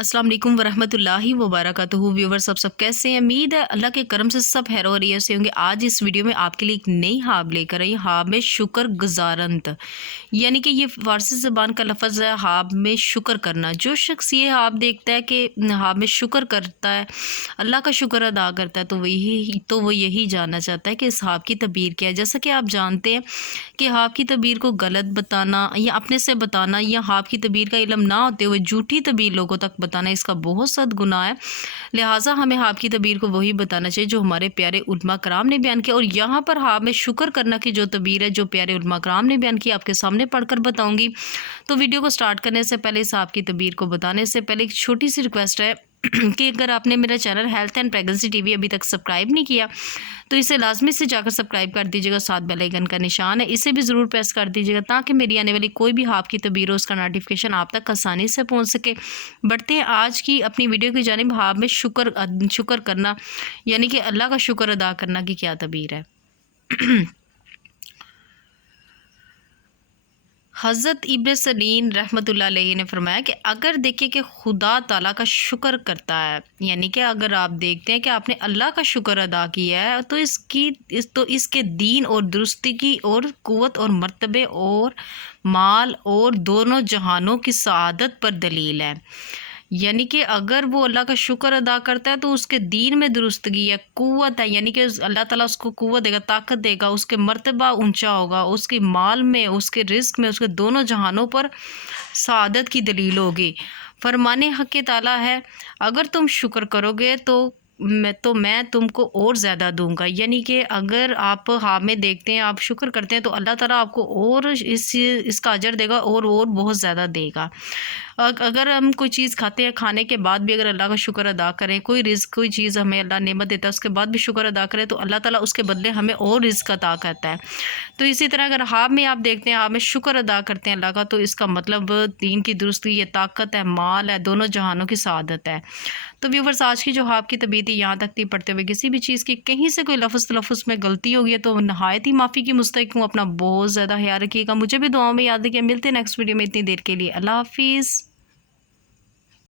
अस्सलाम वालेकुम वरहमतुल्लाहि वबरकातुहू। व्यूवर्स सब कैसे हैं? उम्मीद है अल्लाह के करम से सब खैर और से होंगे। आज इस वीडियो में आपके लिए एक नई हाब लेकर आई, हाब में शुक्र गुजारंत, यानी कि ये फारसी ज़बान का लफ्ज़ है हाब में शुक्र करना। जो शख्स ये हाब देखता है कि हाब में शुक्र करता है, अल्लाह का शुक्र अदा करता है, तो वो यही जानना चाहता है कि इस हाब की तबीर क्या है। जैसा कि आप जानते हैं कि हाब की तबीर को गलत बताना या अपने से बताना या हाब की तबीर का इल्म ना होते हुए झूठी तबीर लोगों तक बताना, इसका बहुत सख्त गुनाह है। लिहाजा हमें हाब की तबीर को वही बताना चाहिए जो हमारे प्यारे उलमा कराम ने बयान किया। और यहाँ पर हाब में शुक्र करना की जो तबीर है, जो प्यारे उलमा कराम ने बयान किया, आपके सामने पढ़कर बताऊँगी। तो वीडियो को स्टार्ट करने से पहले, इस हाब की तबीर को बताने से पहले एक छोटी सी रिक्वेस्ट है कि अगर आपने मेरा channel health and pregnancy TV अभी तक सब्सक्राइब नहीं किया तो इसे लाजमी से जाकर सब्सक्राइब कर दीजिएगा। साथ बेल आइकन का निशान है, इसे भी ज़रूर प्रेस कर दीजिएगा ताकि मेरी आने वाली कोई भी हाब की तबीर हो उसका नोटिफिकेशन आप तक आसानी से पहुंच सके। बढ़ते हैं आज की अपनी वीडियो की जानिब। हाब में शुक्र करना यानी कि अल्लाह का शुक्र अदा करना की क्या तबीर है। हज़रत इब्न सरीन रहमतुल्लाह अलैहि ने फरमाया कि अगर देखें कि खुदा ताला का शुक्र करता है, यानी कि अगर आप देखते हैं कि आपने अल्लाह का शुक्र अदा किया है, तो इसके दीन और दुरुस्ती और क़ुव्वत और मर्तबे और माल और दोनों जहानों की सआदत पर दलील है। यानी कि अगर वो अल्लाह का शुक्र अदा करता है तो उसके दीन में दुरुस्तगी है, क़ुव्वत है, यानी कि अल्लाह ताला उसको क़ुव्वत देगा, ताकत देगा, उसके मर्तबा ऊंचा होगा, उसके माल में, उसके रिस्क में, उसके दोनों जहानों पर सआदत की दलील होगी। फरमाने हक़ ताला है, अगर तुम शुक्र करोगे तो मैं तुमको और ज़्यादा दूंगा। यानी कि अगर आप हाब में देखते हैं, आप शुक्र करते हैं, तो अल्लाह ताला आपको और इसका अजर देगा और बहुत ज़्यादा देगा। अगर हम कोई चीज़ खाते हैं, खाने के बाद भी अगर अल्लाह का शुक्र अदा करें, कोई रिज़्क कोई चीज़ हमें अल्लाह नेमत देता है, उसके बाद भी शुक्र अदा करें, तो अल्लाह ताला उसके बदले हमें और रिज़्क अता करता है। तो इसी तरह अगर हाब में आप देखते हैं, हाब में शुक्र अदा करते हैं अल्लाह का, तो इसका मतलब दीन की दुरुस्ती, ये ताकत है, माल है, दोनों जहानों की सआदत है। तो व्यूवर्स, आज की जो हाब की तबीयत यहाँ तक थी। पढ़ते हुए किसी भी चीज़ की कहीं से कोई लफ्ज़ तलफ़्फ़ुज़ में गलती होगी तो नहायत ही माफ़ी की मुस्तहिक़ हूँ। अपना बहुत ज़्यादा ख्याल रखिएगा, मुझे भी दुआओं में याद रखिए। मिलते हैं नेक्स्ट वीडियो में। इतनी देर के लिए अल्लाह हाफ़िज़।